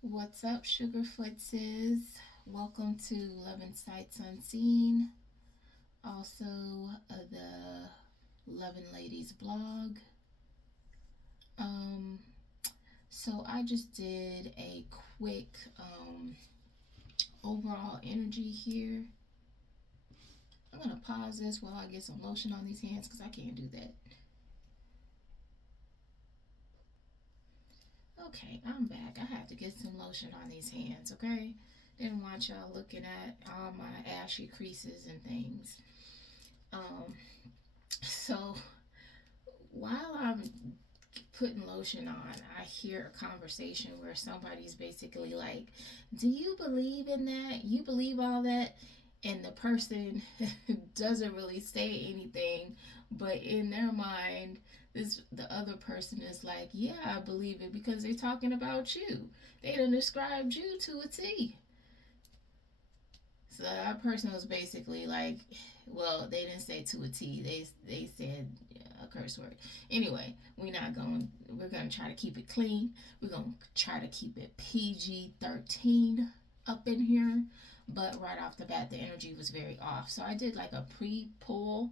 What's up, Sugarfootses? Welcome to Love and Sights Unseen, also the Love and Ladies blog. Um, so I just did a quick overall energy here. I'm gonna pause this while I get some lotion on these hands because I can't do that. Okay, I'm back. I had to get some lotion on these hands, okay? Didn't want y'all looking at all my ashy creases and things. Um, so while I'm putting lotion on, I hear a conversation where somebody's basically like, "Do you believe in that? You believe all that?" And the person doesn't really say anything, but in their mind, the other person is like, "Yeah, I believe it because they're talking about you. They done described you to a T." So that person was basically like, well, they didn't say to a T. They said a curse word. Anyway, we're gonna try to keep it clean. We're gonna try to keep it PG-13 up in here. But right off the bat, the energy was very off. So I did like a pre-pull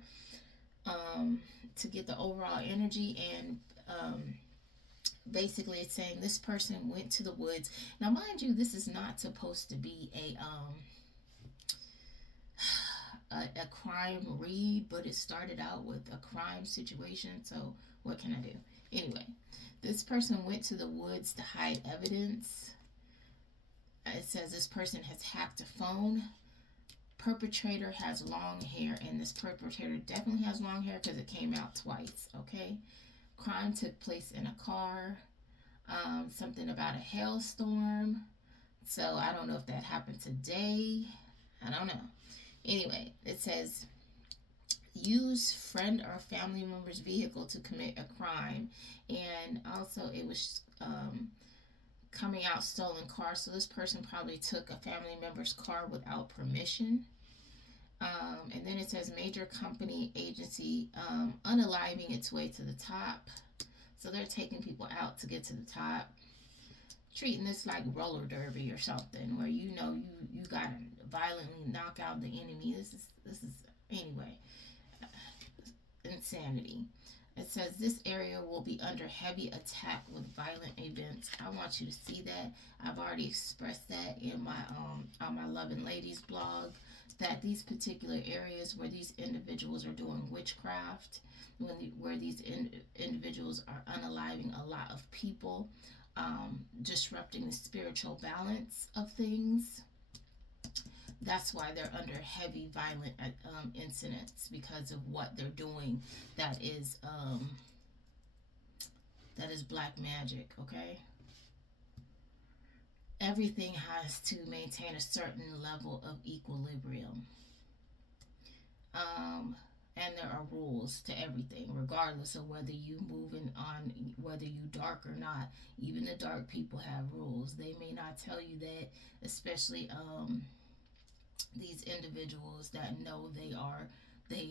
um, to get the overall energy, and basically it's saying this person went to the woods. Now, mind you, this is not supposed to be a crime read, but it started out with a crime situation. So what can I do? Anyway, this person went to the woods to hide evidence. It says this person has hacked a phone. Perpetrator has long hair, and this perpetrator definitely has long hair because it came out twice. Okay, crime took place in a car. Something about a hailstorm. So I don't know if that happened today. I don't know. Anyway, it says use friend or family member's vehicle to commit a crime, and also it was coming out stolen car. So this person probably took a family member's car without permission. And then it says major company agency unaliving its way to the top. So they're taking people out to get to the top, treating this like roller derby or something, where you gotta violently knock out the enemy. This is anyway insanity. It says this area will be under heavy attack with violent events. I want you to see that. I've already expressed that in my on my Love and Ladies blog, that these particular areas where these individuals are doing witchcraft, where these individuals are unaliving a lot of people, disrupting the spiritual balance of things. That's why they're under heavy violent incidents, because of what they're doing. That is black magic. Okay, everything has to maintain a certain level of equilibrium. Um, and there are rules to everything, regardless of whether you moving on, whether you dark or not. Even the dark people have rules. They may not tell you that, especially these individuals that know they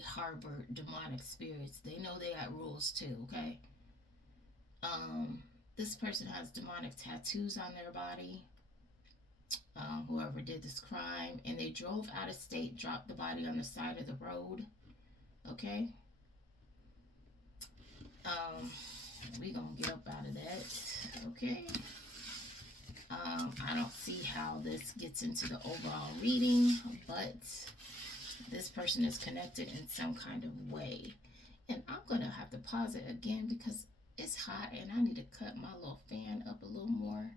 harbor demonic spirits. They know they got rules too. Okay. Um, this person has demonic tattoos on their body. Whoever did this crime, and they drove out of state, dropped the body on the side of the road. Okay. Um, we gonna get up out of that. Okay. I don't see how this gets into the overall reading, but this person is connected in some kind of way. And I'm gonna have to pause it again because it's hot and I need to cut my little fan up a little more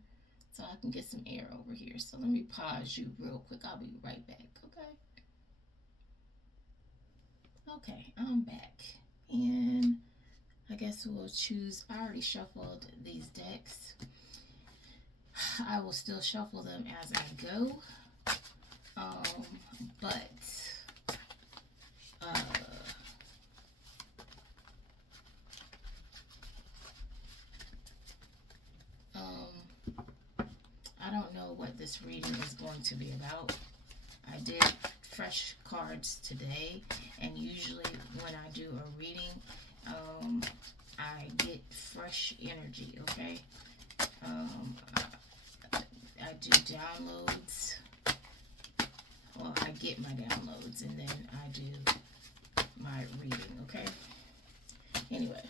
so I can get some air over here. So let me pause you real quick. I'll be right back. Okay. Okay, I'm back. And I guess we'll choose. I already shuffled these decks. I will still shuffle them as I go. Um, but uh, um, I don't know what this reading is going to be about. I did fresh cards today, and usually when I do a reading, I get fresh energy. Okay, um, do downloads. Well, I get my downloads and then I do my reading, okay? Anyway.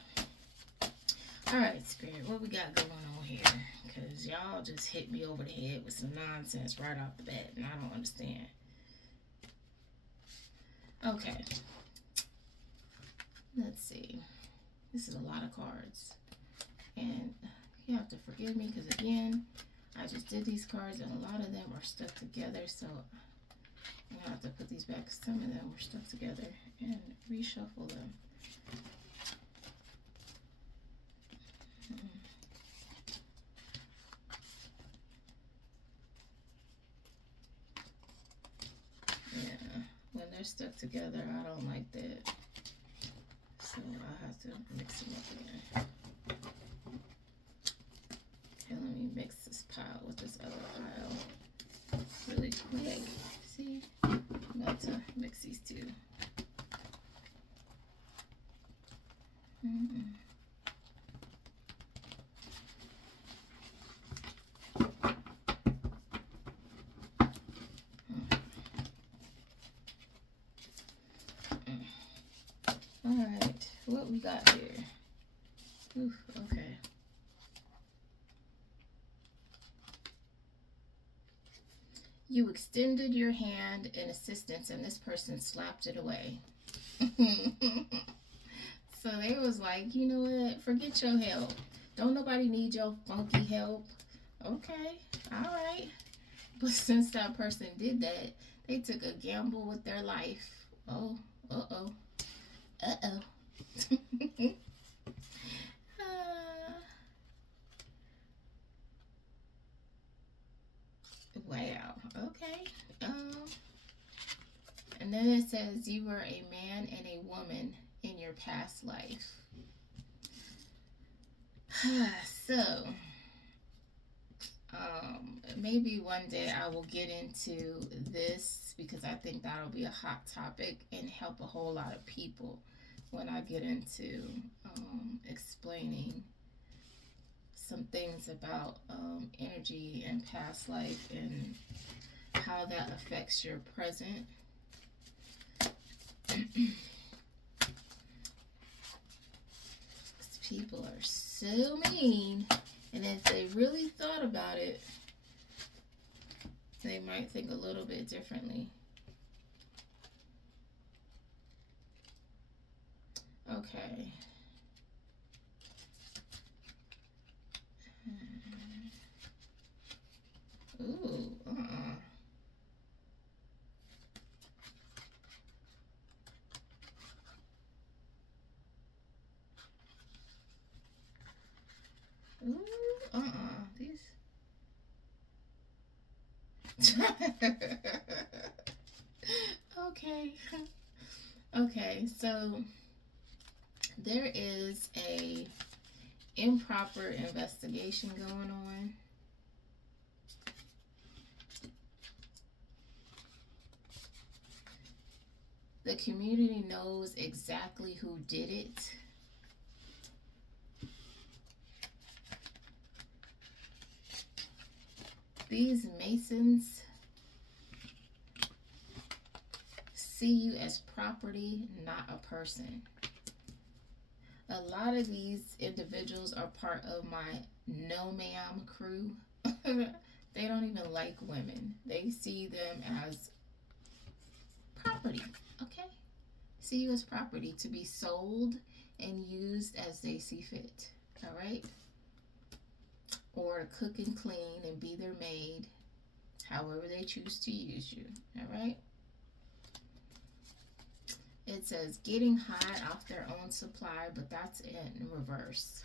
Alright, Spirit, what we got going on here? Because y'all just hit me over the head with some nonsense right off the bat, and I don't understand. Okay. Let's see. This is a lot of cards. And you have to forgive me because, again, I just did these cards and a lot of them are stuck together. So I'm going to have to put these back because some of them were stuck together and reshuffle them. Yeah, when they're stuck together, I don't like that. So I'll have to mix them up again. Okay, let me mix this pile with this other pile really quick. See? I'm about to mix these two. Alright, what we got here? Oof, okay. You extended your hand in assistance and this person slapped it away. So they was like, you know what? Forget your help. Don't nobody need your funky help. Okay, alright. But since that person did that, they took a gamble with their life. Oh, uh-oh. Uh-oh. Wow. Okay. And then it says you were a man and a woman in your past life. So, maybe one day I will get into this because I think that'll be a hot topic and help a whole lot of people when I get into explaining some things about energy and past life and how that affects your present. People are so mean, and if they really thought about it, they might think a little bit differently. Okay. Ooh, Ooh, these. Okay. Okay, so there is a improper investigation going on. The community knows exactly who did it. These Masons see you as property, not a person. A lot of these individuals are part of my no ma'am crew. They don't even like women. They see them as property, okay? See you as property to be sold and used as they see fit, all right? Or cook and clean and be their maid, however they choose to use you, all right? It says getting high off their own supply, but that's in reverse.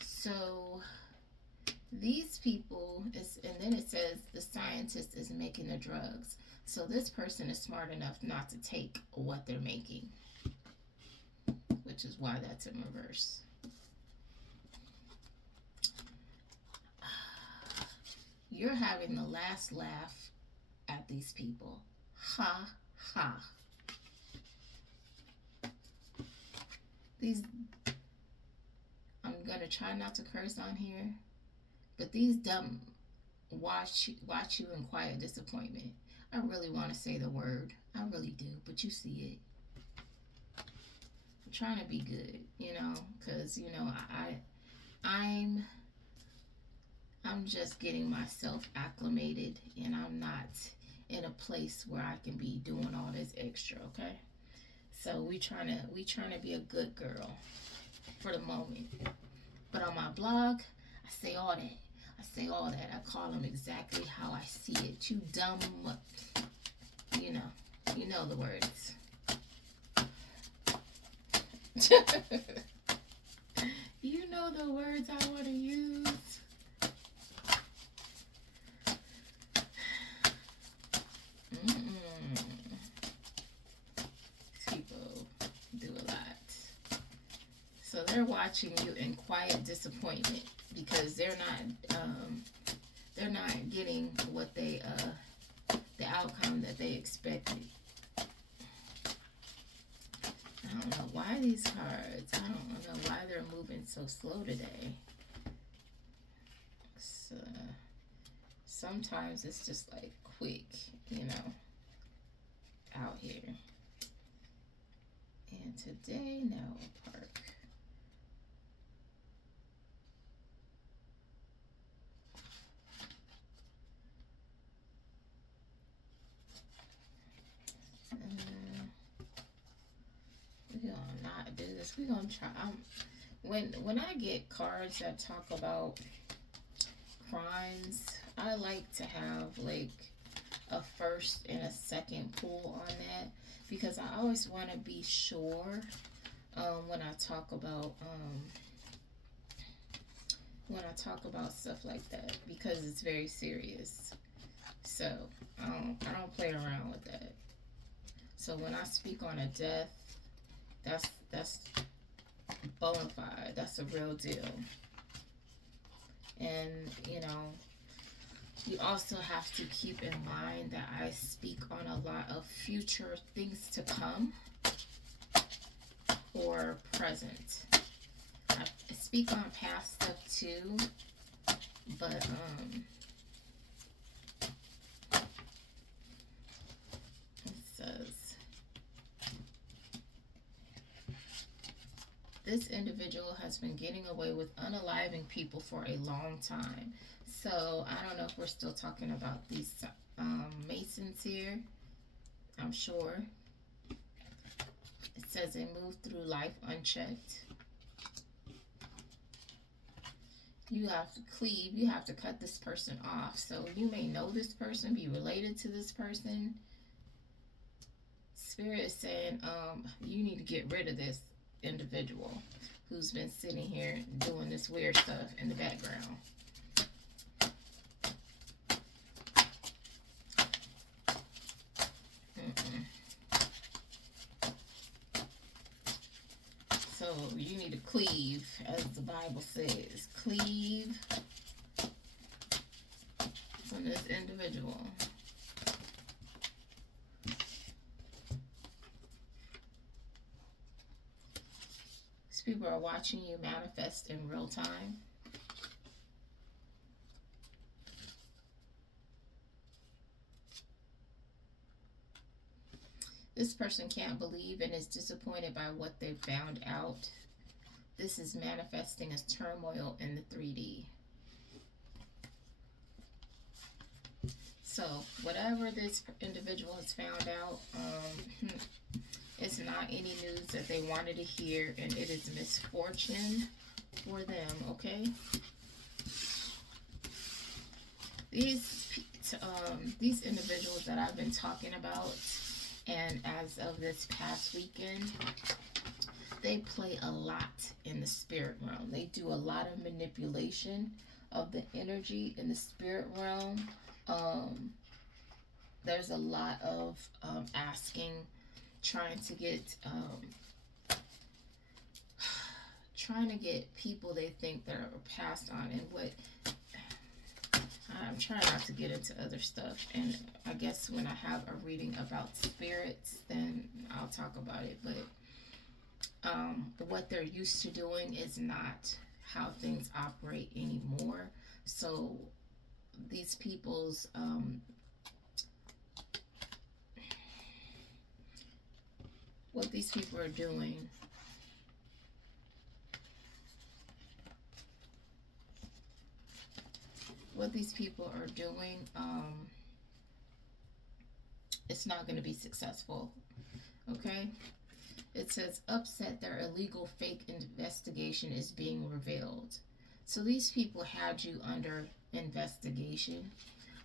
So these people, and then it says the scientist is making the drugs. So this person is smart enough not to take what they're making, which is why that's in reverse. You're having the last laugh at these people. Ha, ha. I'm going to try not to curse on here, but these dumb watch you in quiet disappointment. I really want to say the word. I really do, but you see it. I'm trying to be good, because I'm I'm just getting myself acclimated, and I'm not in a place where I can be doing all this extra. Okay, so we trying to be a good girl for the moment. But on my blog, I say all that. I say all that. I call them exactly how I see it. You dumb, you know, you know the words. You know the words I want to use. Mm-mm. People do a lot. So they're watching you in quiet disappointment because they're not getting what the outcome that they expected. I don't know why these cards. I don't know why they're moving so slow today. So, sometimes it's just like quick, out here. And today, no, park. We're gonna not do this. We're gonna try. When I get cards that talk about crimes, I like to have like a first and a second pull on that because I always want to be sure when I talk about stuff like that because it's very serious. So I don't play around with that. So when I speak on a death, that's bona fide. That's a real deal. And you also have to keep in mind that I speak on a lot of future things to come or present. I speak on past stuff too, but it says this individual has been getting away with unaliving people for a long time. So I don't know if we're still talking about these Masons here. I'm sure. It says they move through life unchecked. You have to cleave. You have to cut this person off. So you may know this person, be related to this person. Spirit is saying you need to get rid of this individual who's been sitting here doing this weird stuff in the background. So you need to cleave, as the Bible says. Cleave from this individual. These people are watching you manifest in real time. This person can't believe and is disappointed by what they found out. This is manifesting as turmoil in the 3D. So, whatever this individual has found out, it's not any news that they wanted to hear, and it is misfortune for them, okay? These individuals that I've been talking about, and as of this past weekend, they play a lot in the spirit realm. They do a lot of manipulation of the energy in the spirit realm. There's a lot of asking, trying to get people they think that are passed on, and what I'm trying not to get into other stuff, and I guess when I have a reading about spirits, then I'll talk about it. But what they're used to doing is not how things operate anymore. So these people's what these people are doing. What these people are doing, it's not going to be successful. Okay? It says, upset their illegal fake investigation is being revealed. So these people had you under investigation.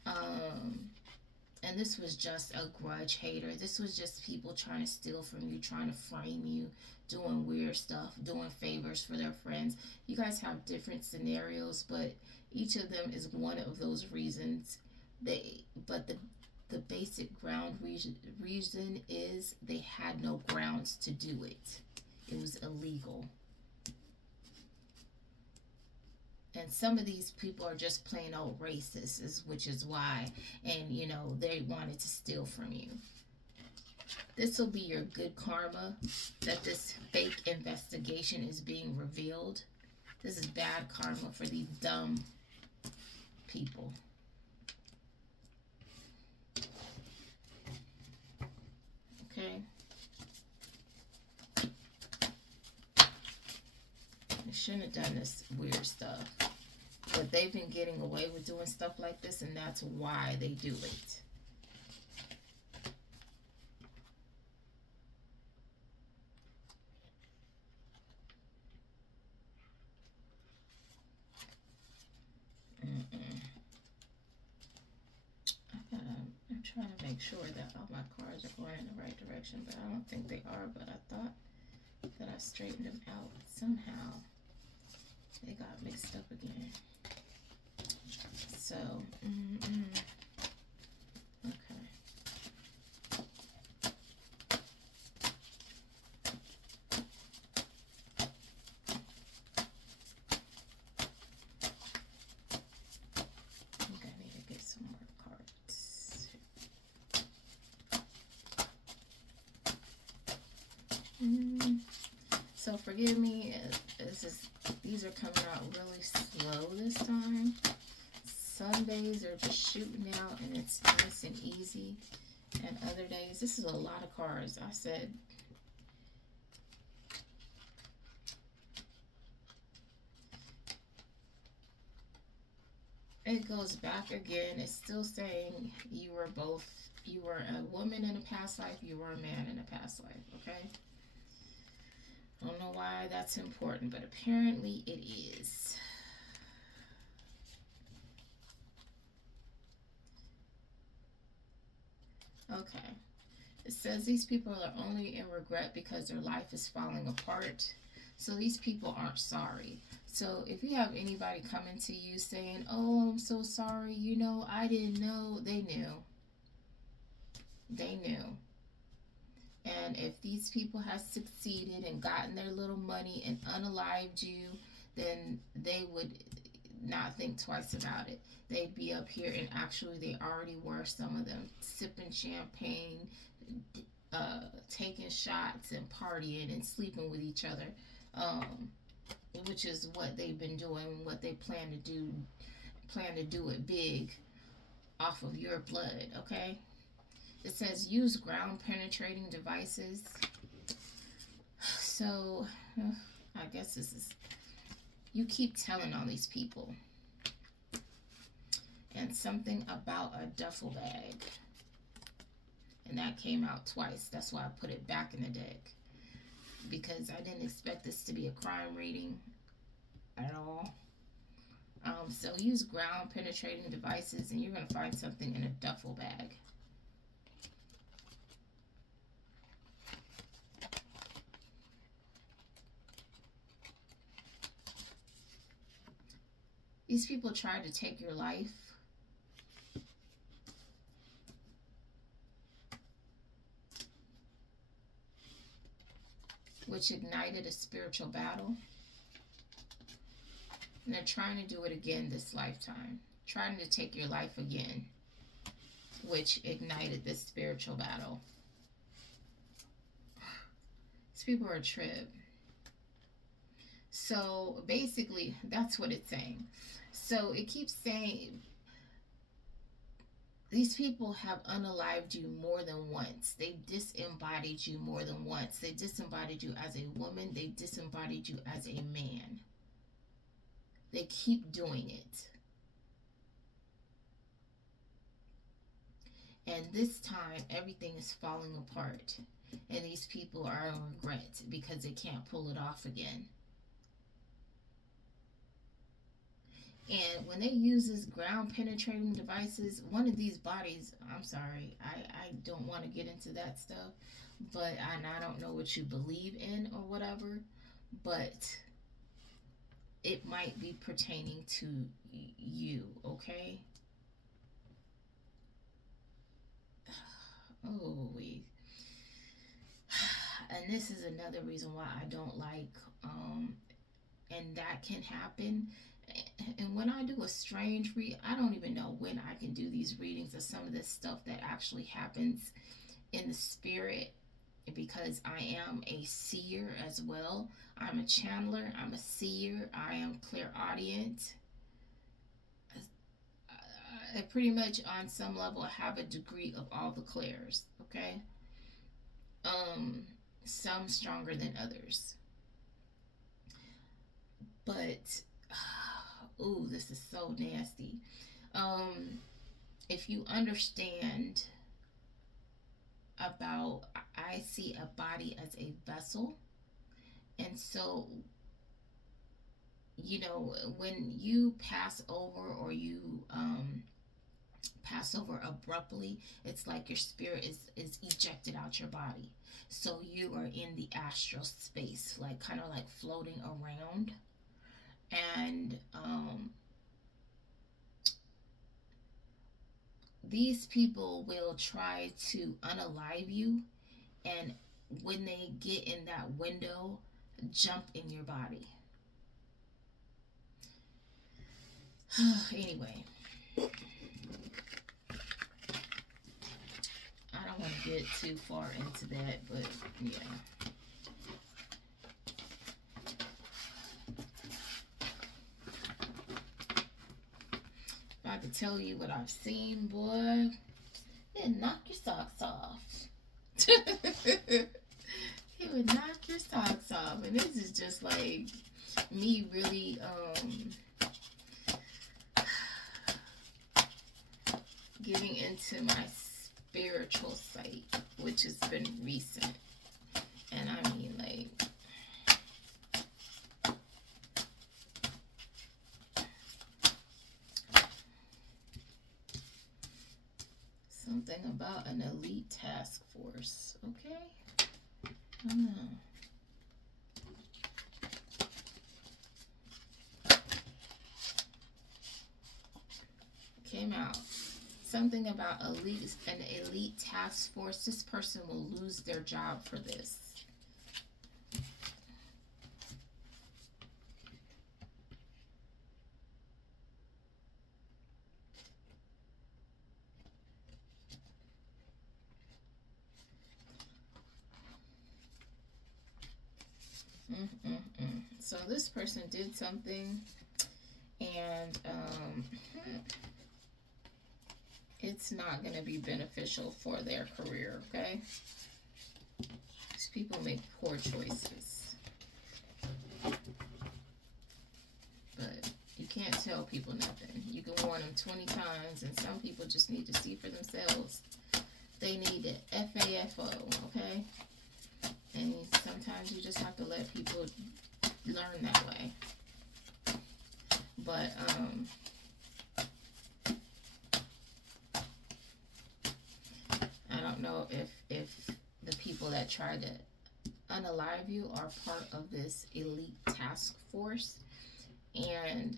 And this was just a grudge hater. This was just people trying to steal from you, trying to frame you, doing weird stuff, doing favors for their friends. You guys have different scenarios, but each of them is one of those reasons. But the basic ground reason is they had no grounds to do it. It was illegal. And some of these people are just plain old racists, which is why. And, you know, they wanted to steal from you. This will be your good karma, that this fake investigation is being revealed. This is bad karma for these dumb people. Okay? They shouldn't have done this weird stuff. But they've been getting away with doing stuff like this, and that's why they do it. I'm trying to make sure that all my cards are going in the right direction, but I don't think they are. But I thought that I straightened them out somehow. They got mixed up again. So, okay. I think I need to get some more cards. So forgive me, these are coming out really slow this time. Some days are just shooting out and it's nice and easy. And other days, this is a lot of cards. I said, it goes back again. It's still saying you were a woman in a past life, you were a man in a past life, okay? I don't know why that's important, but apparently it is. Okay. It says these people are only in regret because their life is falling apart. So these people aren't sorry. So if you have anybody coming to you saying, oh, I'm so sorry, you know, I didn't know, they knew. They knew. And if these people had succeeded and gotten their little money and unalived you, then they would not think twice about it. They'd be up here, and actually they already were, some of them, sipping champagne, taking shots and partying and sleeping with each other, which is what they've been doing, what they plan to do it big off of your blood, okay? It says use ground penetrating devices. So, I guess this is, you keep telling all these people. And something about a duffel bag. And that came out twice. That's why I put it back in the deck. Because I didn't expect this to be a crime reading at all. So use ground penetrating devices and you're going to find something in a duffel bag. These people tried to take your life. Which ignited a spiritual battle. And they're trying to do it again this lifetime. Trying to take your life again. Which ignited this spiritual battle. These people are a trip. So basically, that's what it's saying. So it keeps saying, these people have unalived you more than once. They've disembodied you more than once. They disembodied you as a woman. They disembodied you as a man. They keep doing it. And this time, everything is falling apart. And these people are in regret because they can't pull it off again. And when they use this ground penetrating devices, one of these bodies, I'm sorry, I don't want to get into that stuff, but I don't know what you believe in or whatever, but it might be pertaining to you, okay? Oh, and this is another reason why I don't like, and that can happen. And when I do a strange read, I don't even know when I can do these readings of some of this stuff that actually happens in the spirit, because I am a seer as well. I'm a channeler, I'm a seer, I am clairaudient. I pretty much on some level have a degree of all the clairs, okay? Some stronger than others. But ooh, this is so nasty. If you understand about, I see a body as a vessel, and so when you pass over, or you pass over abruptly, it's like your spirit is ejected out your body, so you are in the astral space, like kind of like floating around. And these people will try to unalive you, and when they get in that window, jump in your body. Anyway, I don't want to get too far into that, but yeah. If I could tell you what I've seen, boy, it'd knock your socks off. It would knock your socks off. And this is just like me really getting into my spiritual sight, which has been recent. And I mean, like, something about an elite task force, okay? I don't know. Came out. Something about an elite task force. This person will lose their job for this. So this person did something, and it's not going to be beneficial for their career, okay? These people make poor choices. But you can't tell people nothing. You can warn them 20 times, and some people just need to see for themselves. They need the FAFO, okay? And sometimes you just have to let people learn that way. But I don't know if the people that try to unalive you are part of this elite task force. And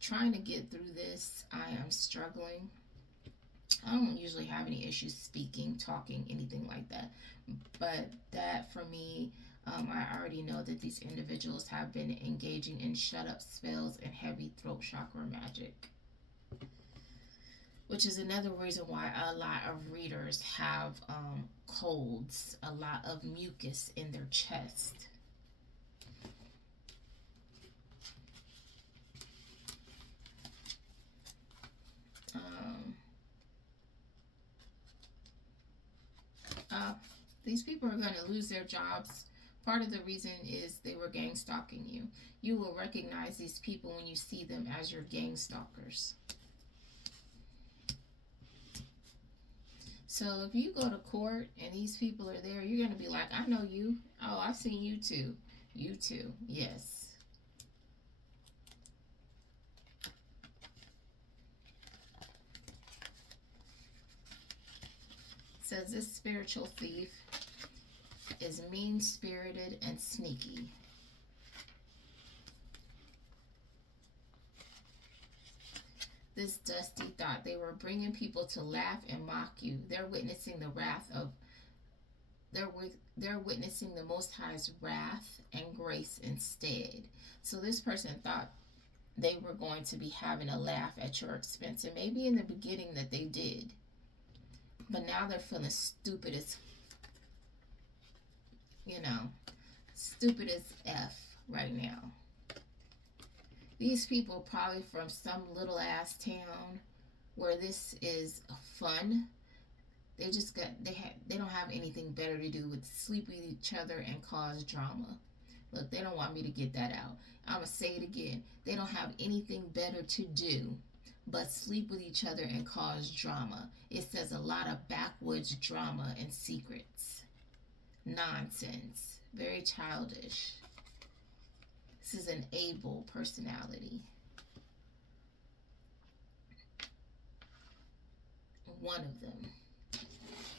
trying to get through this, I am struggling. I don't usually have any issues speaking, talking, anything like that. But that, for me, I already know that these individuals have been engaging in shut-up spells and heavy throat chakra magic. Which is another reason why a lot of readers have colds, a lot of mucus in their chest. These people are going to lose their jobs. Part of the reason is they were gang stalking you. You will recognize these people when you see them as your gang stalkers. So if you go to court and these people are there, you're going to be like, I know you. Oh, I've seen you too. You too. Yes. Says this spiritual thief is mean-spirited and sneaky. This dusty thought they were bringing people to laugh and mock you. They're witnessing the wrath of they're witnessing the Most High's wrath and grace instead. So this person thought they were going to be having a laugh at your expense, and maybe in the beginning that they did, but now they're feeling stupid as stupid as F right now. These people probably from some little ass town where this is fun. They don't have anything better to do with sleep with each other and cause drama. Look, they don't want me to get that out. I'm going to say it again. They don't have anything better to do but sleep with each other and cause drama. It says a lot of backwoods drama and secrets. Nonsense. Very childish. This is an able personality. One of them.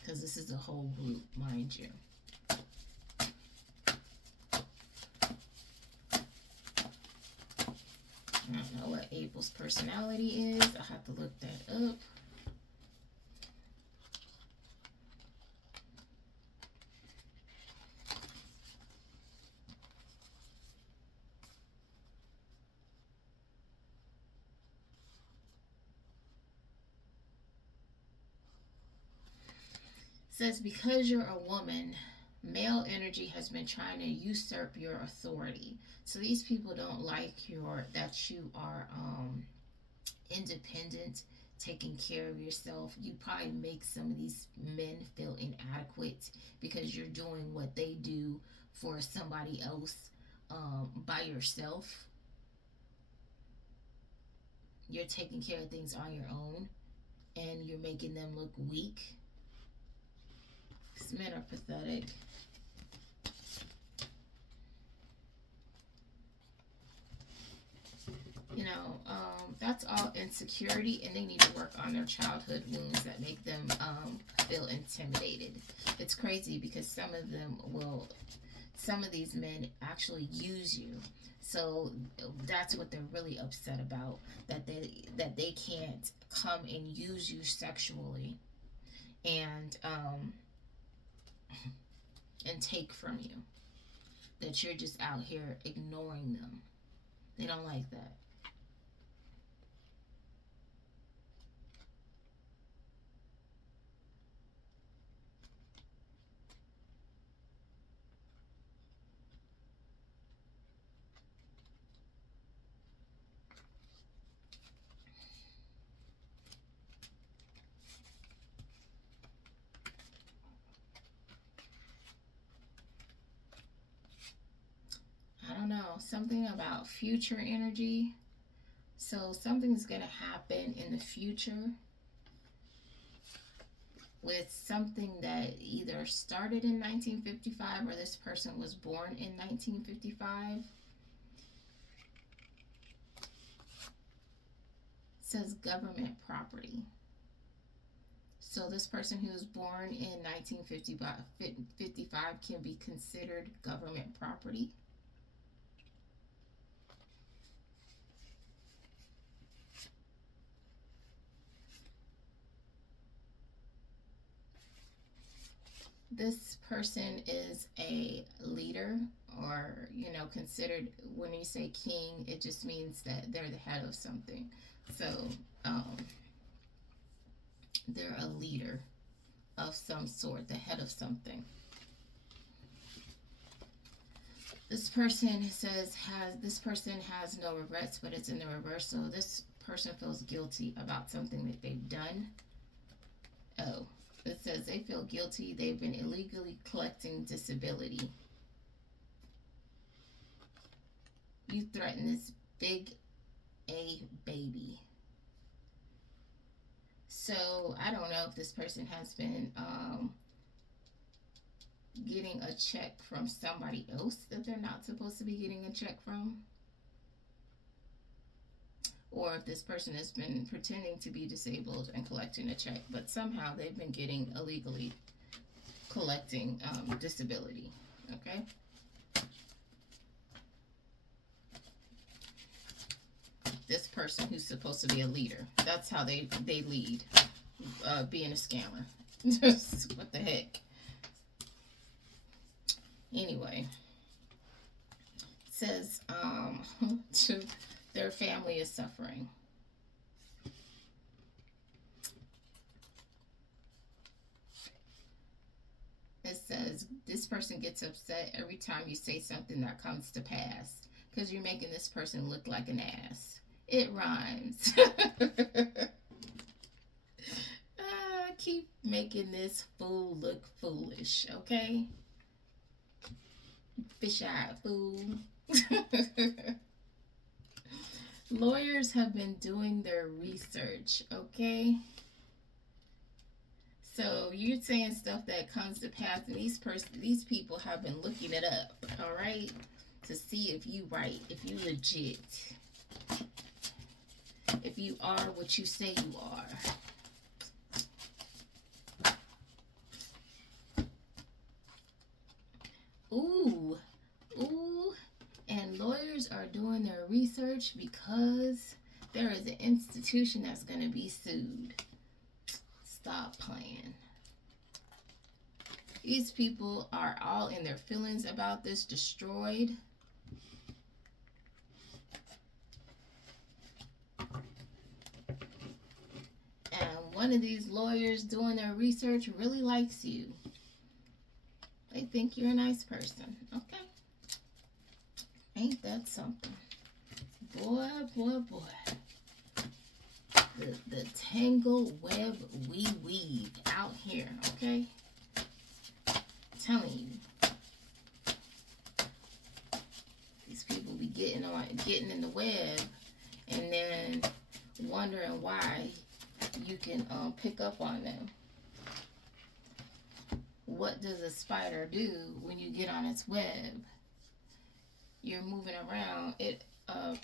Because this is a whole group, mind you. I don't know what Abel's personality is. I have to look that up. Says because you're a woman, male energy has been trying to usurp your authority. So these people don't like that you are independent, taking care of yourself. You probably make some of these men feel inadequate because you're doing what they do for somebody else by yourself. You're taking care of things on your own and you're making them look weak. These men are pathetic. That's all insecurity, and they need to work on their childhood wounds that make them feel intimidated. It's crazy because some of these men actually use you. So that's what they're really upset about, that they can't come and use you sexually and take from you. That you're just out here ignoring them. They don't like that. I don't know, something about future energy. So something's going to happen in the future with something that either started in 1955 or this person was born in 1955. It says government property. So this person who was born in 1955 can be considered government property. This person is a leader, or considered, when you say king, it just means that they're the head of something. So they're a leader of some sort, the head of something. This person has no regrets, but it's in the reverse. So this person feels guilty about something that they've done. Oh, It says they feel guilty. They've been illegally collecting disability. You threaten this big A baby. So I don't know if this person has been getting a check from somebody else that they're not supposed to be getting a check from, or if this person has been pretending to be disabled and collecting a check, but somehow they've been getting illegally collecting disability. Okay. This person who's supposed to be a leader, that's how they lead, being a scammer. What the heck. Anyway, it says their family is suffering. It says this person gets upset every time you say something that comes to pass because you're making this person look like an ass. It rhymes. Keep making this fool look foolish, okay? Fish-eyed fool. Lawyers have been doing their research, okay? So you're saying stuff that comes to pass, and these people have been looking it up, all right, to see if you right, if you legit, if you are what you say you are. Ooh, and lawyers are doing their research because there is an institution that's going to be sued. Stop playing. These people are all in their feelings about this, destroyed. And one of these lawyers doing their research really likes you. They think you're a nice person. Okay. Ain't that something? Boy, boy, boy. The tangle web we weave out here, okay? I'm telling you. These people be getting in the web and then wondering why you can pick up on them. What does a spider do when you get on its web? You're moving around, it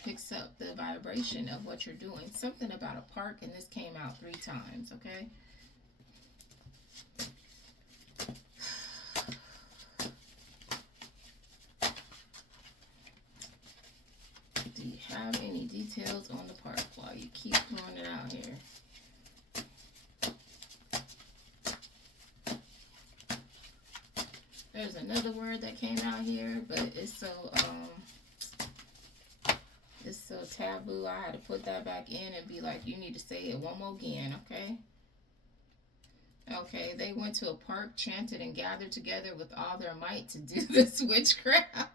picks up the vibration of what you're doing. Something about a park, and this came out 3 times, okay? Do you have any details on the park while you keep throwing it out here? There's another word that came out here, but it's so taboo. I had to put that back in and be like, you need to say it one more again, okay? Okay, they went to a park, chanted, and gathered together with all their might to do this witchcraft.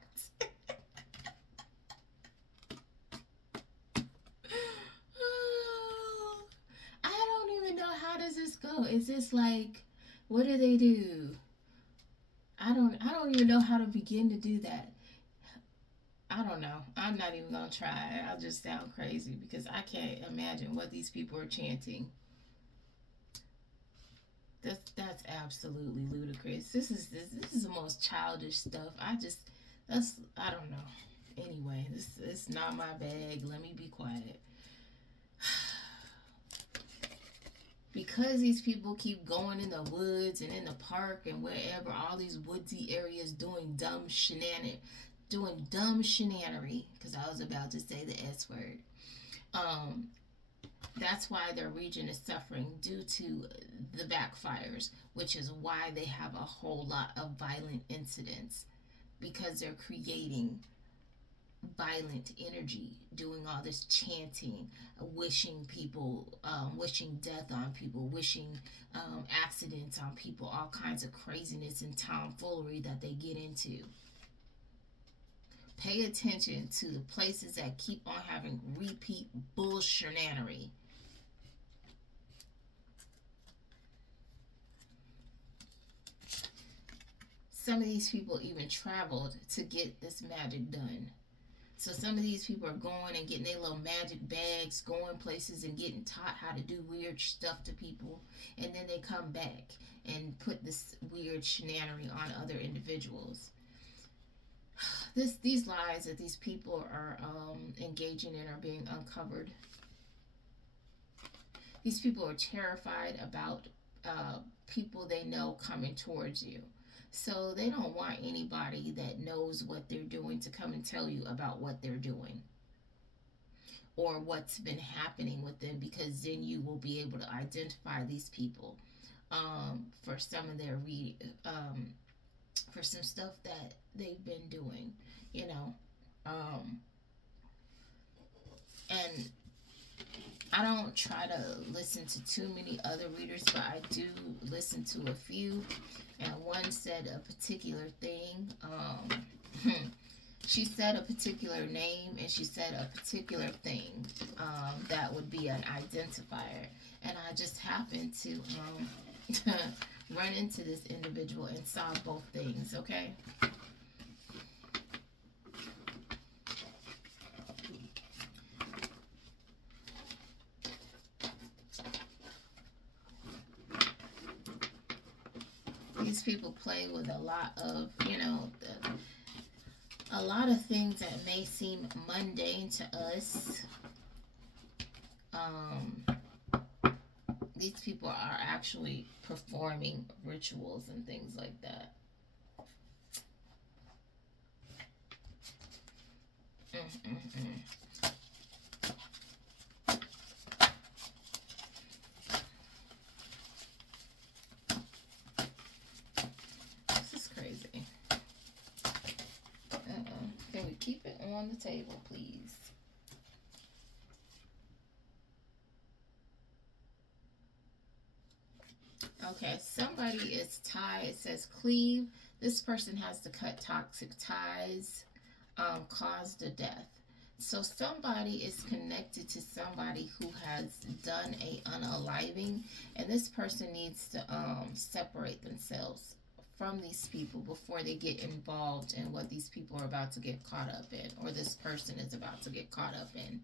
Oh, I don't even know, how does this go? Is this like, what do they do? I don't even know how to begin to do that. I don't know. I'm not even gonna try. I'll just sound crazy because I can't imagine what these people are chanting. That's absolutely ludicrous. This is the most childish stuff. I don't know. Anyway, this is not my bag. Let me be quiet. Because these people keep going in the woods and in the park and wherever, all these woodsy areas doing dumb shenanery, because I was about to say the S word. That's why their region is suffering due to the backfires, which is why they have a whole lot of violent incidents, because they're creating violent energy, doing all this chanting, wishing people, wishing death on people, wishing accidents on people, all kinds of craziness and tomfoolery that they get into. Pay attention to the places that keep on having repeat bullshinanery. some of these people even traveled to get this magic done. So some of these people are going and getting their little magic bags, going places and getting taught how to do weird stuff to people, and then they come back and put this weird shenanery on other individuals. These lies that these people are engaging in are being uncovered. These people are terrified about people they know coming towards you. So they don't want anybody that knows what they're doing to come and tell you about what they're doing or what's been happening with them, because then you will be able to identify these people for some of their for some stuff that they've been doing, you know. Um, and I don't try to listen to too many other readers, but I do listen to a few. And one said a particular thing. She said a particular name and she said a particular thing that would be an identifier. And I just happened to run into this individual and saw both things, okay? These people play with a lot of, a lot of things that may seem mundane to us. These people are actually performing rituals and things like that. This is crazy. Can we keep it on the table, please? Okay, somebody is tied. It says cleave. This person has to cut toxic ties, cause the death. So somebody is connected to somebody who has done a unaliving, and this person needs to separate themselves from these people before they get involved in what these people are about to get caught up in, or this person is about to get caught up in.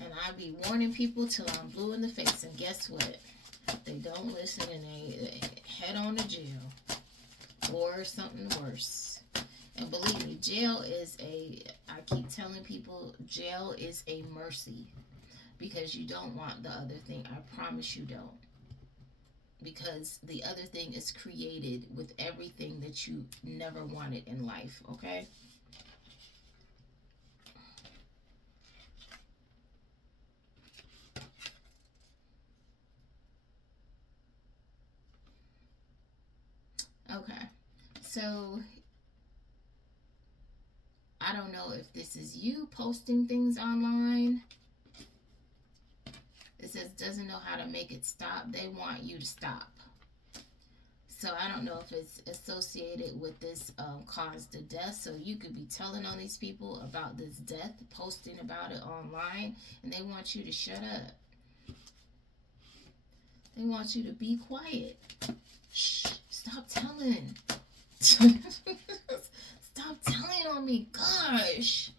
And I be warning people till I'm blue in the face, and guess what? They don't listen and they head on to jail or something worse. And believe me, jail is I keep telling people, jail is a mercy, because you don't want the other thing. I promise you don't. Because the other thing is created with everything that you never wanted in life, okay? Okay, so I don't know if this is you posting things online. It says doesn't know how to make it stop. They want you to stop. So I don't know if it's associated with this cause to death. So you could be telling on these people about this death, posting about it online, and they want you to shut up. They want you to be quiet. Shh, stop telling. Stop telling on me. Gosh.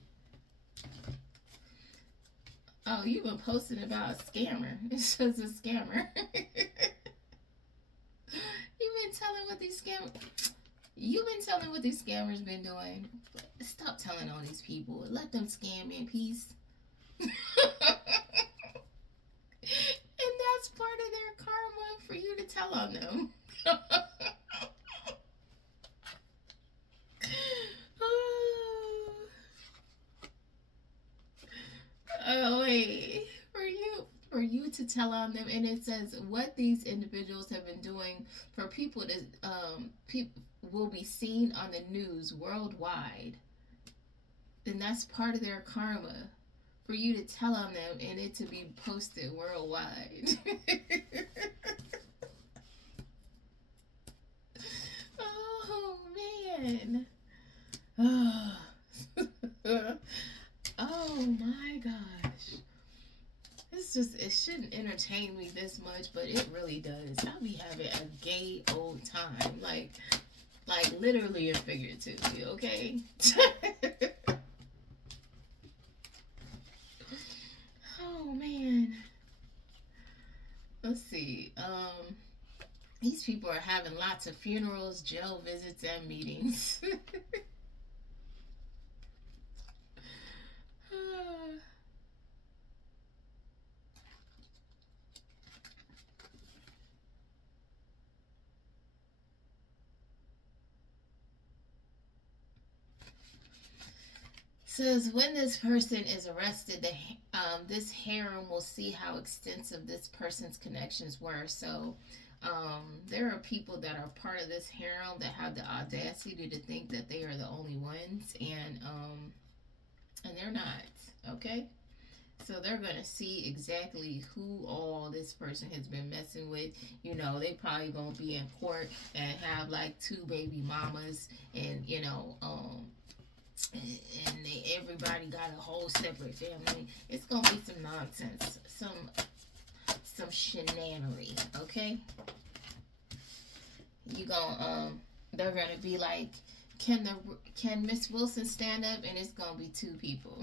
Oh, you've been posting about a scammer. It says a scammer. You've been telling what these scammers been doing. Stop telling on these people. Let them scam in peace. And that's part of their karma for you to tell on them. Oh wait, for you to tell on them, and it says what these individuals have been doing for people to people will be seen on the news worldwide. And that's part of their karma for you to tell on them and it to be posted worldwide. Oh man. Oh. Oh my gosh. It's it shouldn't entertain me this much, but it really does. I'll be having a gay old time, like literally and figuratively. Okay. Oh man. Let's see. These people are having lots of funerals, jail visits, and meetings. Says when this person is arrested, this harem will see how extensive this person's connections were. So there are people that are part of this harem that have the audacity to think that they are the only ones, and they're not. Okay, so they're gonna see exactly who all this person has been messing with. You know, they probably gonna be in court and have like 2 baby mamas, and and everybody got a whole separate family. It's gonna be some nonsense, some shenanery. Okay, they're gonna be like, can Miss Wilson stand up? And it's gonna be 2 people.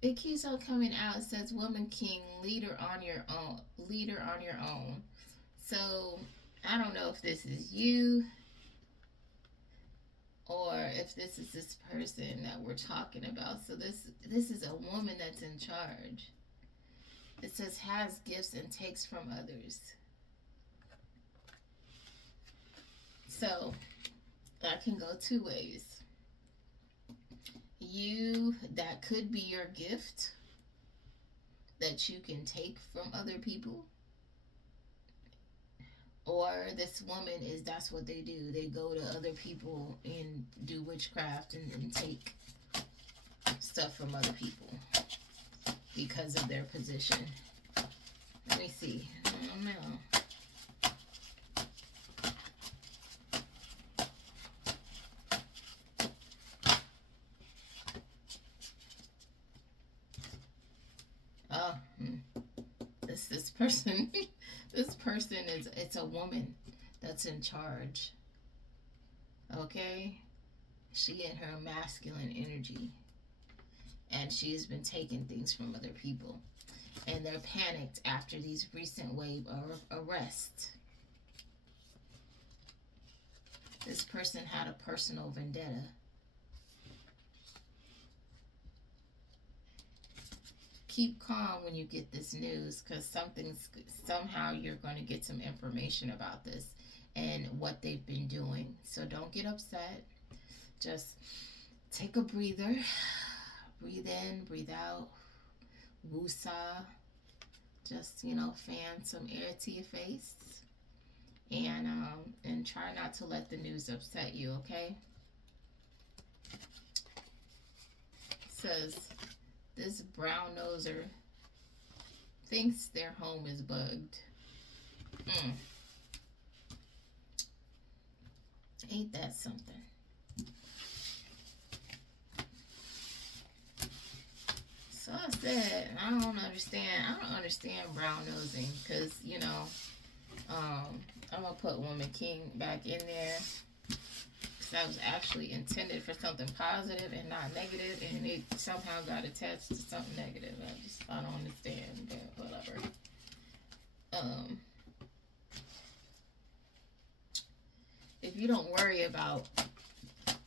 It keeps on coming out. It says, "Woman King, leader on your own, leader on your own." So I don't know if this is you or if this is this person that we're talking about. So this is a woman that's in charge. It says has gifts and takes from others. So that can go 2 ways. That could be your gift that you can take from other people. Or this woman that's what they do. They go to other people and do witchcraft and take stuff from other people because of their position. Let me see. I don't know. This person this person it's a woman that's in charge. Okay? She in her masculine energy, and she's been taking things from other people, and they're panicked after these recent wave of arrests. This person had a personal vendetta. Keep calm when you get this news, because somehow you're going to get some information about this and what they've been doing. So don't get upset. Just take a breather. Breathe in, breathe out. Woosah. Just, fan some air to your face. And try not to let the news upset you, okay? It says, this brown noser thinks their home is bugged. Ain't that something? So I said, I don't understand brown nosing, because, I'm going to put Woman King back in there. That was actually intended for something positive and not negative, and it somehow got attached to something negative. I don't understand, but whatever. If you don't worry about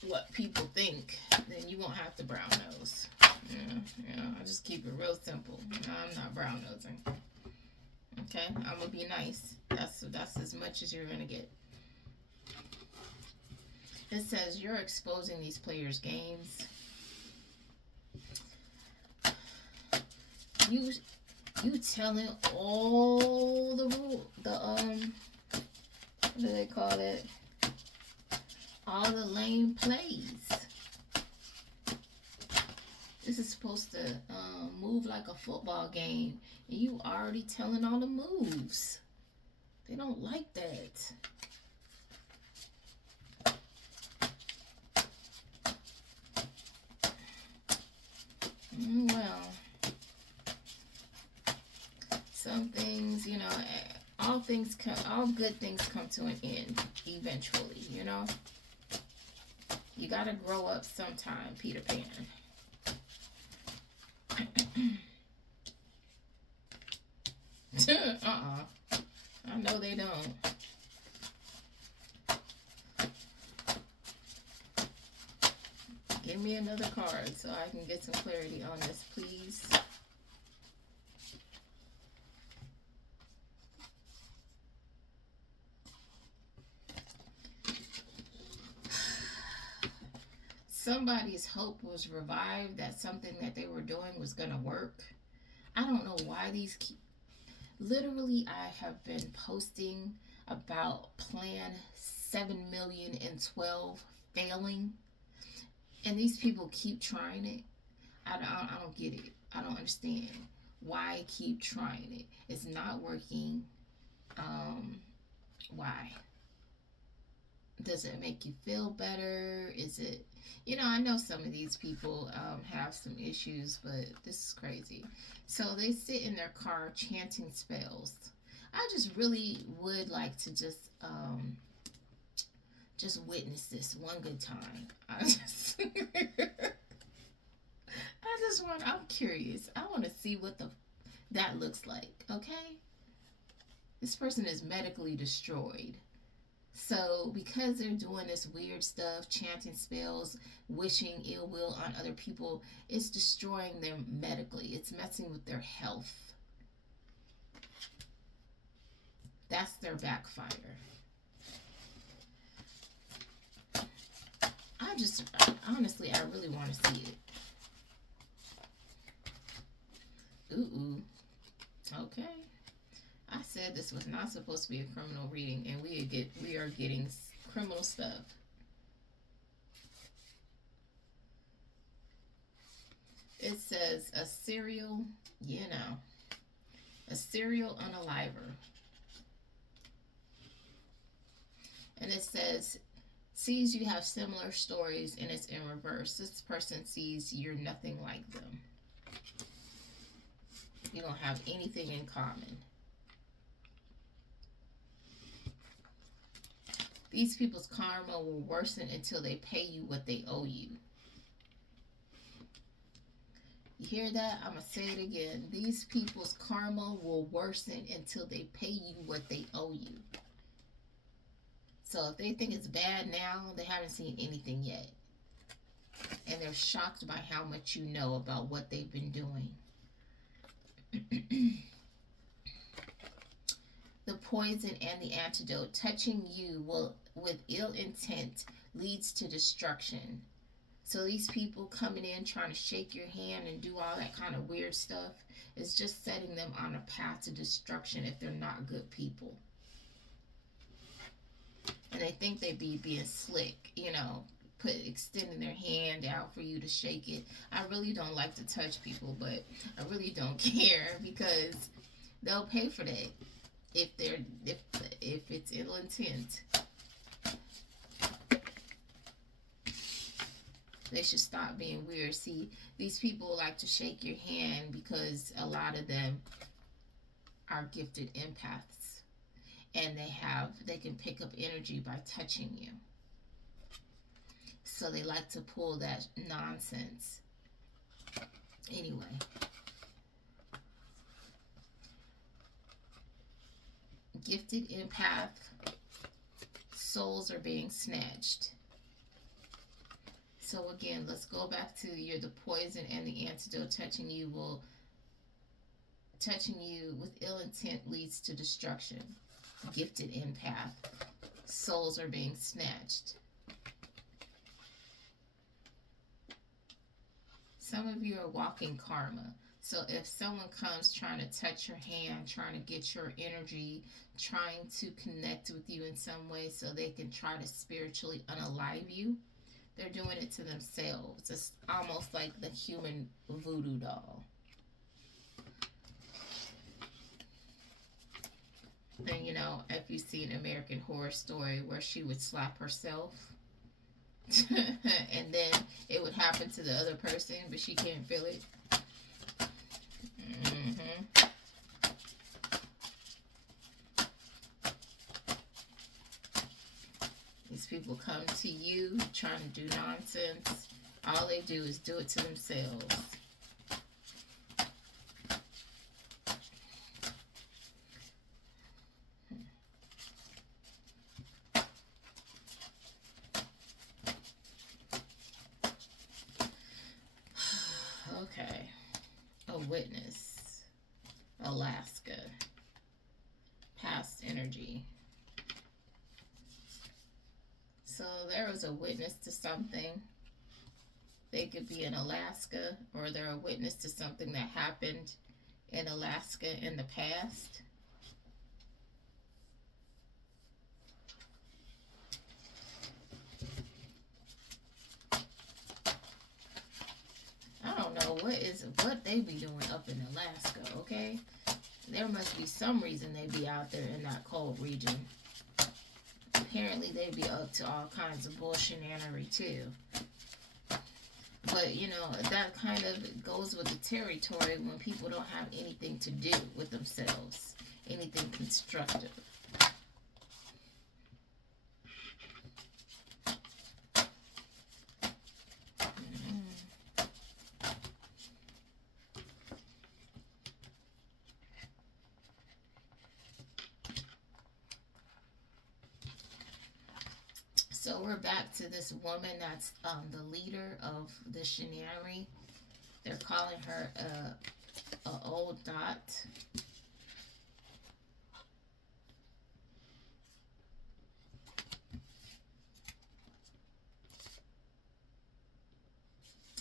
what people think, then you won't have to brown nose. I just keep it real simple. I'm not brown nosing. Okay, I'm gonna be nice. That's as much as you're gonna get. It says you're exposing these players' games. You telling all the what do they call it? All the lame plays. This is supposed to move like a football game, and you already telling all the moves. They don't like that. Well, some things, all good things come to an end eventually, You gotta grow up sometime, Peter Pan. I know they don't. Give me another card so I can get some clarity on this, please. Somebody's hope was revived that something that they were doing was going to work. I don't know why literally, I have been posting about Plan 7,000,012 failing, and these people keep trying it. I don't get it. I don't understand why keep trying it. It's not working. Why? Does it make you feel better? Is it, I know some of these people have some issues, but this is crazy. So they sit in their car chanting spells. I just really would like to just witness this one good time. I'm curious. I want to see what that looks like, okay? This person is medically destroyed. So, because they're doing this weird stuff, chanting spells, wishing ill will on other people, it's destroying them medically. It's messing with their health. That's their backfire. Honestly, I really want to see it. Ooh. Okay. I said this was not supposed to be a criminal reading, and we are getting criminal stuff. It says a serial unaliver. And it says, sees you have similar stories, and it's in reverse. This person sees you're nothing like them. You don't have anything in common. These people's karma will worsen until they pay you what they owe you. You hear that? I'm going to say it again. These people's karma will worsen until they pay you what they owe you. So if they think it's bad now, they haven't seen anything yet. And they're shocked by how much you know about what they've been doing. The poison and the antidote. Touching you with ill intent leads to destruction. So these people coming in trying to shake your hand and do all that kind of weird stuff is just setting them on a path to destruction if they're not good people. And they think they be being slick, extending their hand out for you to shake it. I really don't like to touch people, but I really don't care because they'll pay for that if it's ill intent. They should stop being weird. See, these people like to shake your hand because a lot of them are gifted empaths, and they can pick up energy by touching you. So they like to pull that nonsense. Anyway. Gifted empath, souls are being snatched. So again, let's go back to the poison and the antidote. Touching you with ill intent leads to destruction. Gifted empath, souls are being snatched. Some of you are walking karma. So if someone comes trying to touch your hand, trying to get your energy, trying to connect with you in some way so they can try to spiritually unalive you, they're doing it to themselves. It's almost like the human voodoo doll. And if you've seen American Horror Story where she would slap herself, And then it would happen to the other person, but she can't feel it. Mm-hmm. These people come to you trying to do nonsense. All they do is do it to themselves. Okay. A witness. Alaska. Past energy. So there was a witness to something. They could be in Alaska, or they're a witness to something that happened in Alaska in the past. I don't know what they be doing up in Alaska, okay? There must be some reason they be out there in that cold region. Apparently they be up to all kinds of bullshinanery too. But, you know, that kind of goes with the territory when people don't have anything to do with themselves, anything constructive. So we're back to this woman that's the leader of the Shinari. They're calling her a old dot.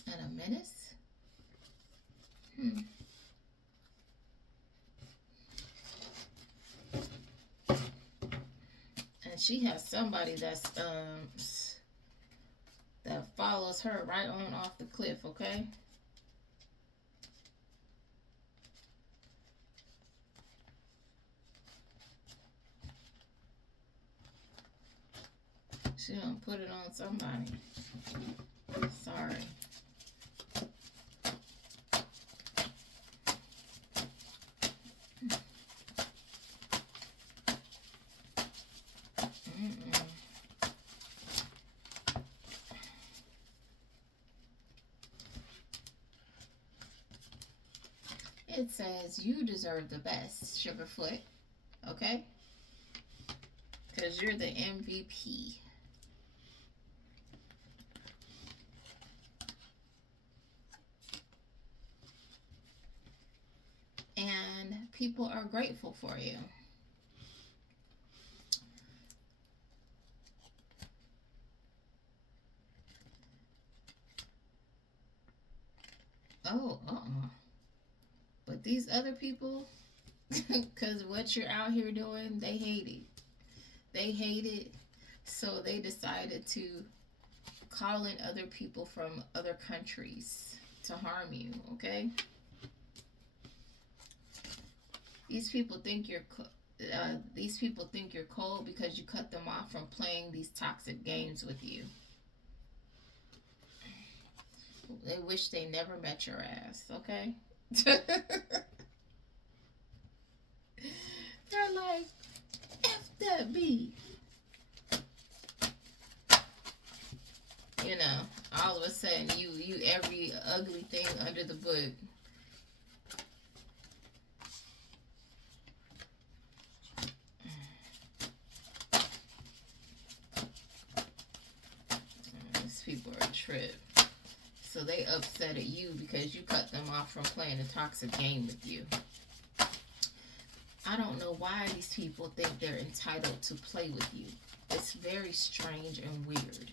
And a menace. And she has somebody that's that follows her right on off the cliff, okay? She done put it on somebody. Sorry. It says you deserve the best, Sugarfoot. Okay? Because you're the MVP. And people are grateful for you. Oh, But these other people, because what you're out here doing, they hate it. They hate it. So they decided to call in other people from other countries to harm you, okay? These people think you're cold because you cut them off from playing these toxic games with you. They wish they never met your ass, okay? They're like, F that B. You know, all of a sudden, you every ugly thing under the book. These people are a trip. So they upset at you because you cut them off from playing a toxic game with you. I don't know why these people think they're entitled to play with you. It's very strange and weird.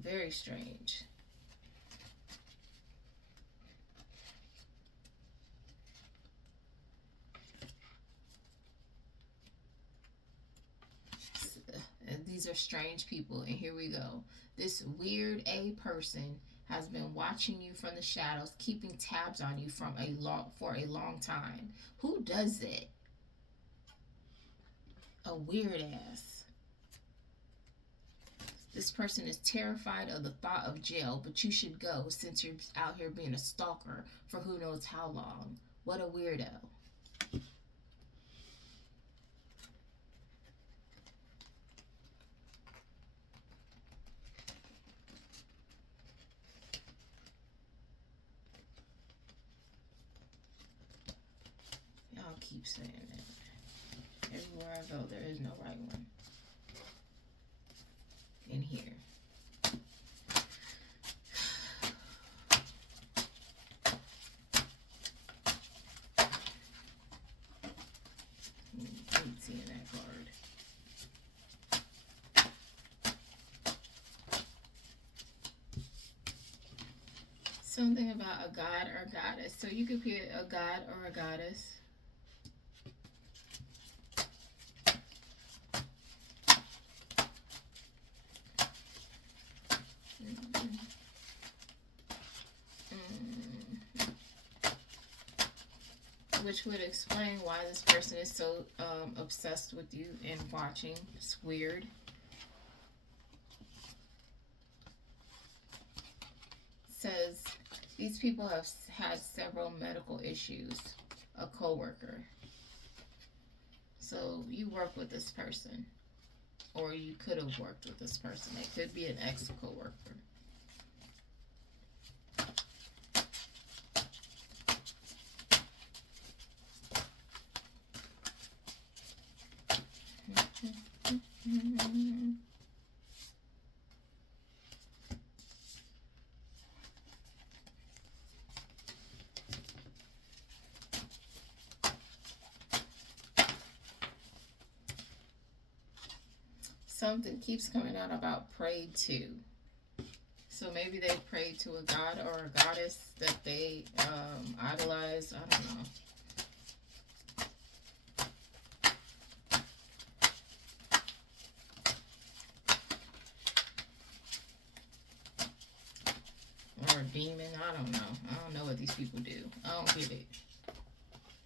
Very strange. These are strange people, and here we go. This weird A person has been watching you from the shadows, keeping tabs on you for a long time. Who does that? A weird ass. This person is terrified of the thought of jail, but you should go since you're out here being a stalker for who knows how long. What a weirdo. Y'all keep saying that. Everywhere I go, there is no right one. In here. Hate seeing that card. Something about a god or goddess. So you could be a god or a goddess. Which would explain why this person is so obsessed with you and watching. It's weird. Says these people have had several medical issues. A coworker. So you work with this person, or you could have worked with this person. It could be an ex-coworker. Something keeps coming out about prayed to. So maybe they prayed to a god or a goddess that they idolize. I don't know. Or a demon. I don't know. I don't know what these people do. I don't get it.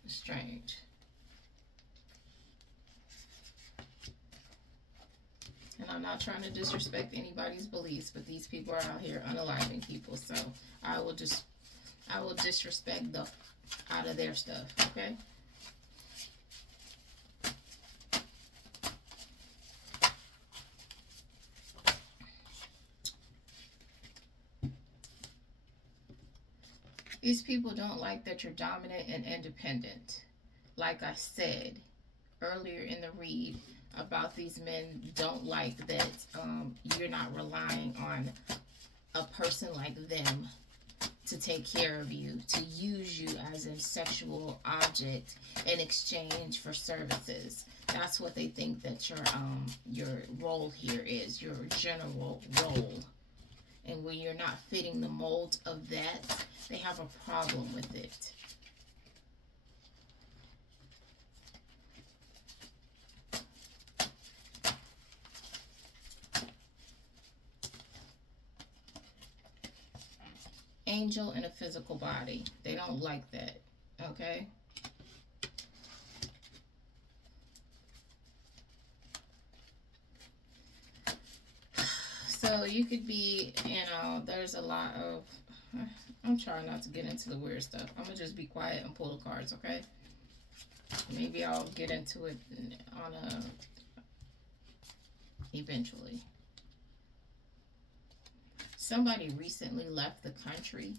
It's strange. And I'm not trying to disrespect anybody's beliefs, but these people are out here unaliving people. So I will disrespect the out of their stuff, okay? These people don't like that you're dominant and independent. Like I said earlier in the read, about these men don't like that you're not relying on a person like them to take care of you, to use you as a sexual object in exchange for services. That's what they think that your role here is, your general role. And when you're not fitting the mold of that, they have a problem with it. Angel in a physical body. They don't like that. Okay? So you could be, there's a lot of, I'm trying not to get into the weird stuff. I'm going to just be quiet and pull the cards, okay? Maybe I'll get into it eventually. Somebody recently left the country.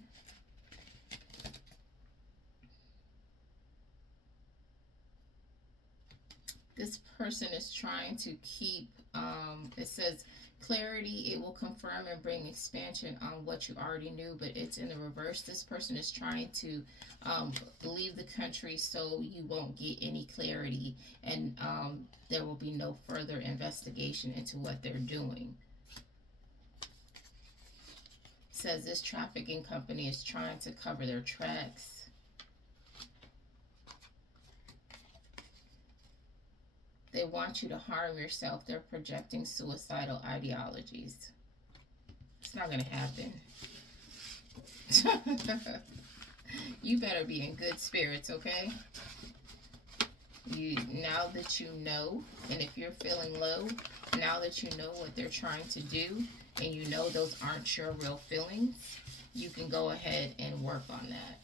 This person is trying to keep, it says, clarity. It will confirm and bring expansion on what you already knew, but it's in the reverse. This person is trying to leave the country so you won't get any clarity, and there will be no further investigation into what they're doing. Says this trafficking company is trying to cover their tracks. They want you to harm yourself. They're projecting suicidal ideologies. It's not going to happen. You better be in good spirits, okay? Now that you know, and if you're feeling low, Now that you know what they're trying to do and you know those aren't your real feelings, you can go ahead and work on that.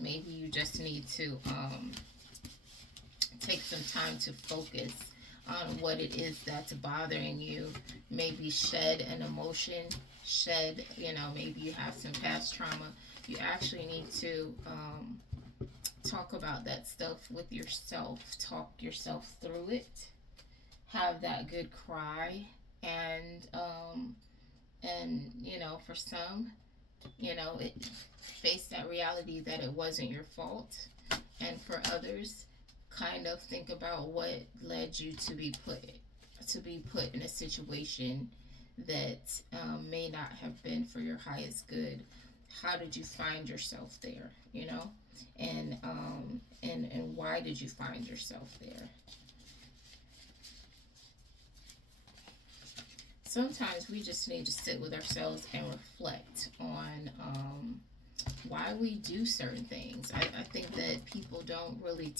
Maybe you just need to take some time to focus on what it is that's bothering you. Maybe shed an emotion, shed, maybe you have some past trauma. You actually need to talk about that stuff with yourself, talk yourself through it, have that good cry, and for some, face that reality that it wasn't your fault, and for others, kind of think about what led you to be put in a situation that may not have been for your highest good. How did you find yourself there? And why did you find yourself there? Sometimes we just need to sit with ourselves and reflect on why we do certain things. I think that people don't really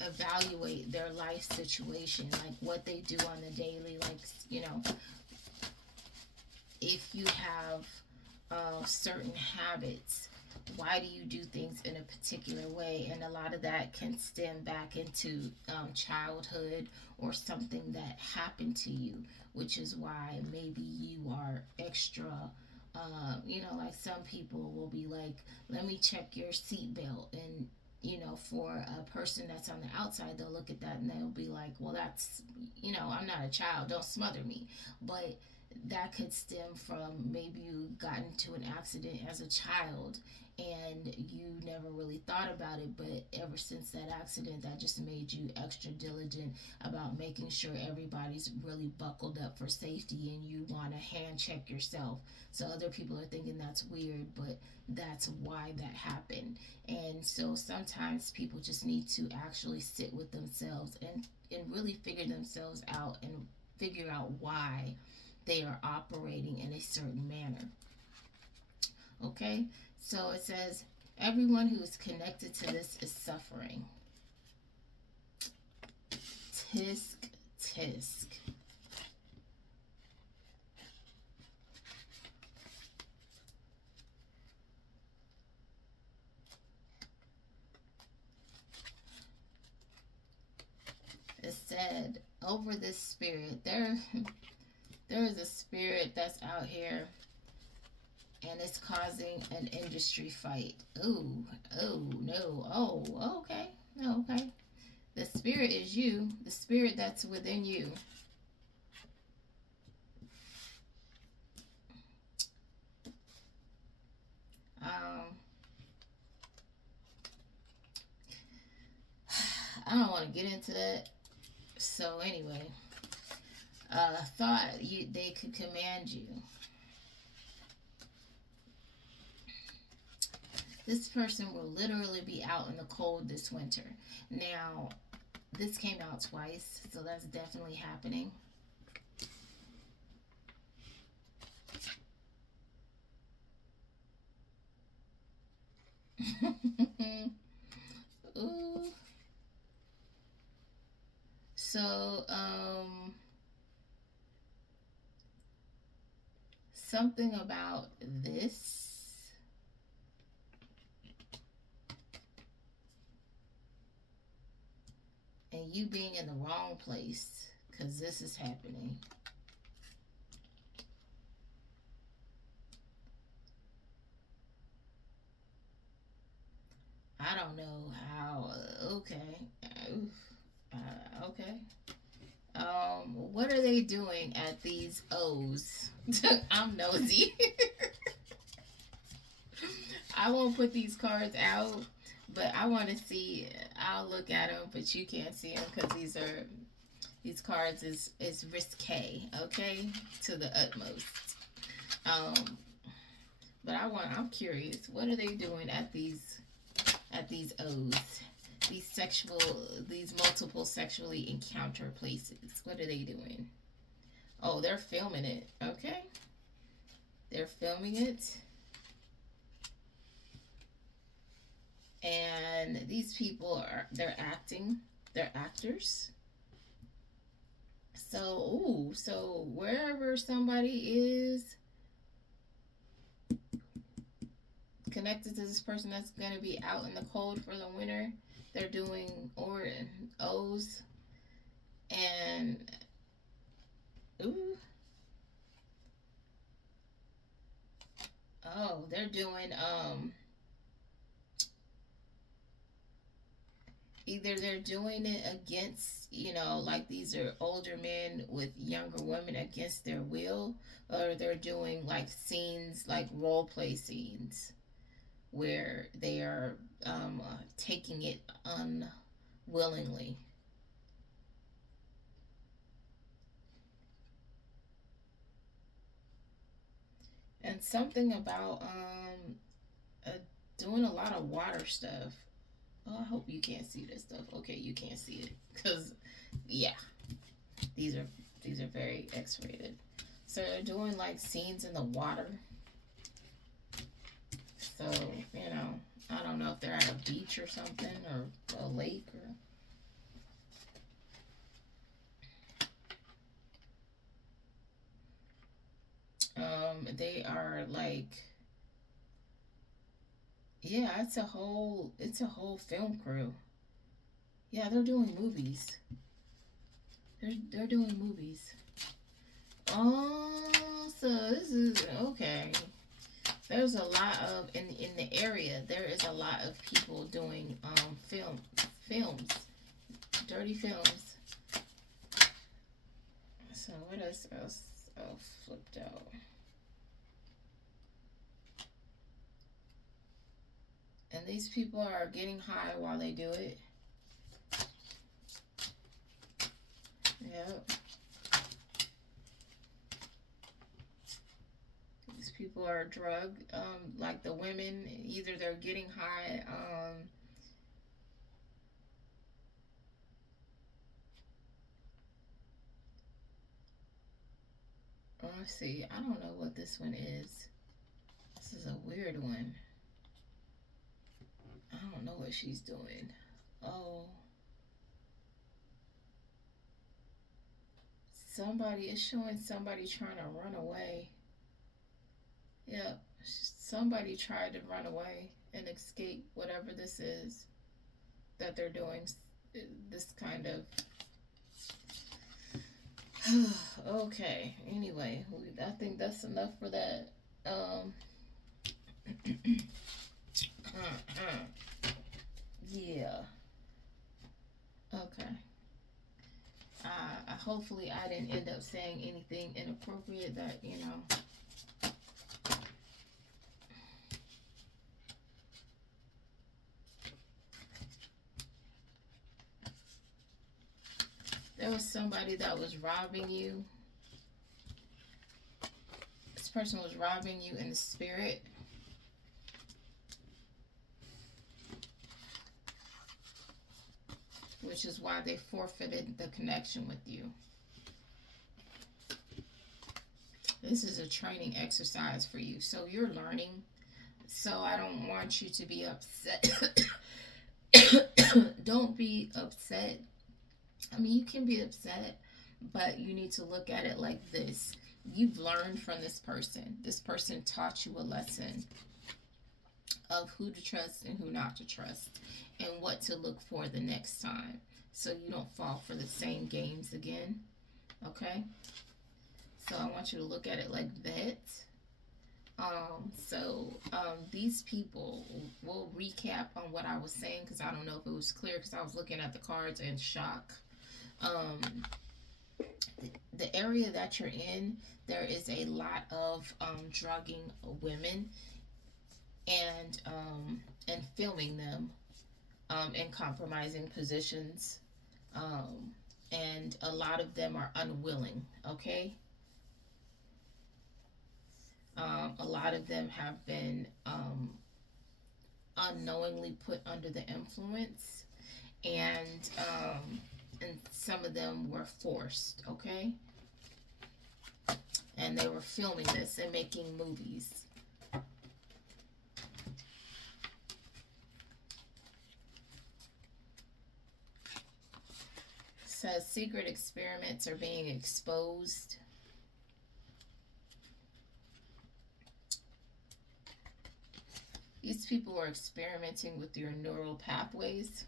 evaluate their life situation, like what they do on the daily. Like, if you have certain habits, why do you do things in a particular way? And a lot of that can stem back into childhood or something that happened to you, which is why maybe you are extra. Like some people will be like, let me check your seatbelt. And, for a person that's on the outside, they'll look at that and they'll be like, well, that's, I'm not a child, don't smother me. But that could stem from maybe you got into an accident as a child and you never really thought about it, but ever since that accident, that just made you extra diligent about making sure everybody's really buckled up for safety, and you want to hand check yourself. So other people are thinking that's weird, but that's why that happened. And so sometimes people just need to actually sit with themselves and really figure themselves out and figure out why they are operating in a certain manner. Okay? So it says, everyone who is connected to this is suffering. Tisk, tisk. It said, over this spirit, there is a spirit that's out here and it's causing an industry fight. Oh, no. Oh, okay. No, okay. The spirit is you, the spirit that's within you. I don't want to get into that. So anyway, thought they could command you. This person will literally be out in the cold this winter. Now, this came out twice, so that's definitely happening. Ooh. So, something about this. And you being in the wrong place, because this is happening. I don't know how. Okay. Okay. What are they doing at these O's? I'm nosy. I won't put these cards out, but I want to see. I'll look at them, but you can't see them because these cards is risque, okay, to the utmost. Um, but I'm curious. What are they doing at these O's? These multiple sexually encounter places. What are they doing? Oh, they're filming it. Okay, they're filming it. And these people they're acting They're actors. So, ooh, so wherever somebody is connected to this person that's going to be out in the cold for the winter, they're doing or O's and ooh, oh, they're doing either they're doing it against, like these are older men with younger women against their will, or they're doing like scenes, like role play scenes where they are taking it unwillingly. And something about uh, doing a lot of water stuff. Oh, I hope you can't see this stuff. Okay, you can't see it because yeah, these are these are very X-rated. So they're doing like scenes in the water. So I don't know if they're at a beach or something or a lake or they are like yeah, it's a whole film crew. Yeah, they're doing movies. They're doing movies. Oh, so this is okay. There's a lot of in the area. There is a lot of people doing films, dirty films. So what else? Oh, flipped out. And these people are getting high while they do it. Yep. These people are drugged. Like the women, either they're getting high. Let's see. I don't know what this one is. This is a weird one. I don't know what she's doing. Oh, somebody is showing somebody trying to run away. Yep, somebody tried to run away and escape whatever this is that they're doing. This kind of. Okay. Anyway, I think that's enough for that. Um. Yeah. Okay. Hopefully, I didn't end up saying anything inappropriate that. There was somebody that was robbing you. This person was robbing you in the spirit. Which is why they forfeited the connection with you. This is a training exercise for you. So you're learning. So I don't want you to be upset. Don't be upset. I mean, you can be upset, but you need to look at it like this. You've learned from this person. This person taught you a lesson of who to trust and who not to trust and what to look for the next time so you don't fall for the same games again. Okay? So I want you to look at it like that. These people, we'll recap on what I was saying because I don't know if it was clear because I was looking at the cards in shock. The area that you're in, there is a lot of drugging women and filming them in compromising positions, and a lot of them are unwilling. Okay, a lot of them have been unknowingly put under the influence, and some of them were forced. Okay, and they were filming this and making movies. says secret experiments are being exposed. These people are experimenting with your neural pathways.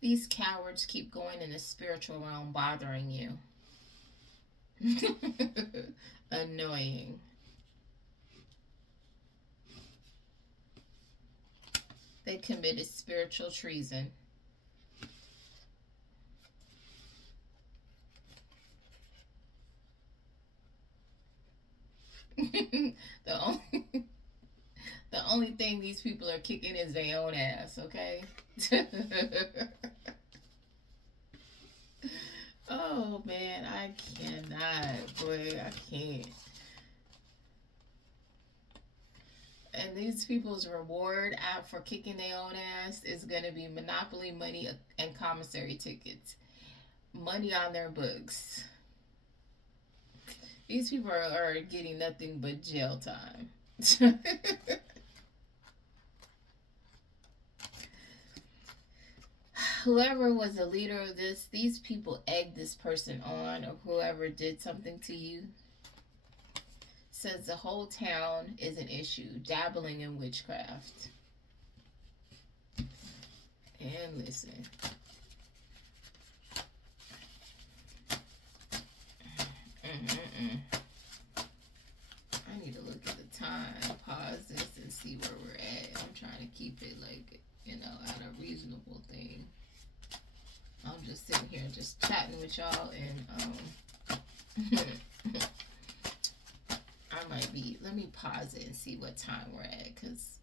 These cowards keep going in the spiritual realm, bothering you. Annoying. They committed spiritual treason. the only thing these people are kicking is their own ass, okay? Oh man, I cannot, boy, I can't. And these people's reward for kicking their own ass is going to be Monopoly money and commissary tickets. Money on their books. These people are getting nothing but jail time. Whoever was the leader of this, these people egged this person on, or whoever did something to you. Says the whole town is an issue, dabbling in witchcraft. And listen. I need to look at the time, pause this, and see where we're at. I'm trying to keep it like, at a reasonable thing. I'm just sitting here just chatting with y'all, and I might be, let me pause it and see what time we're at, because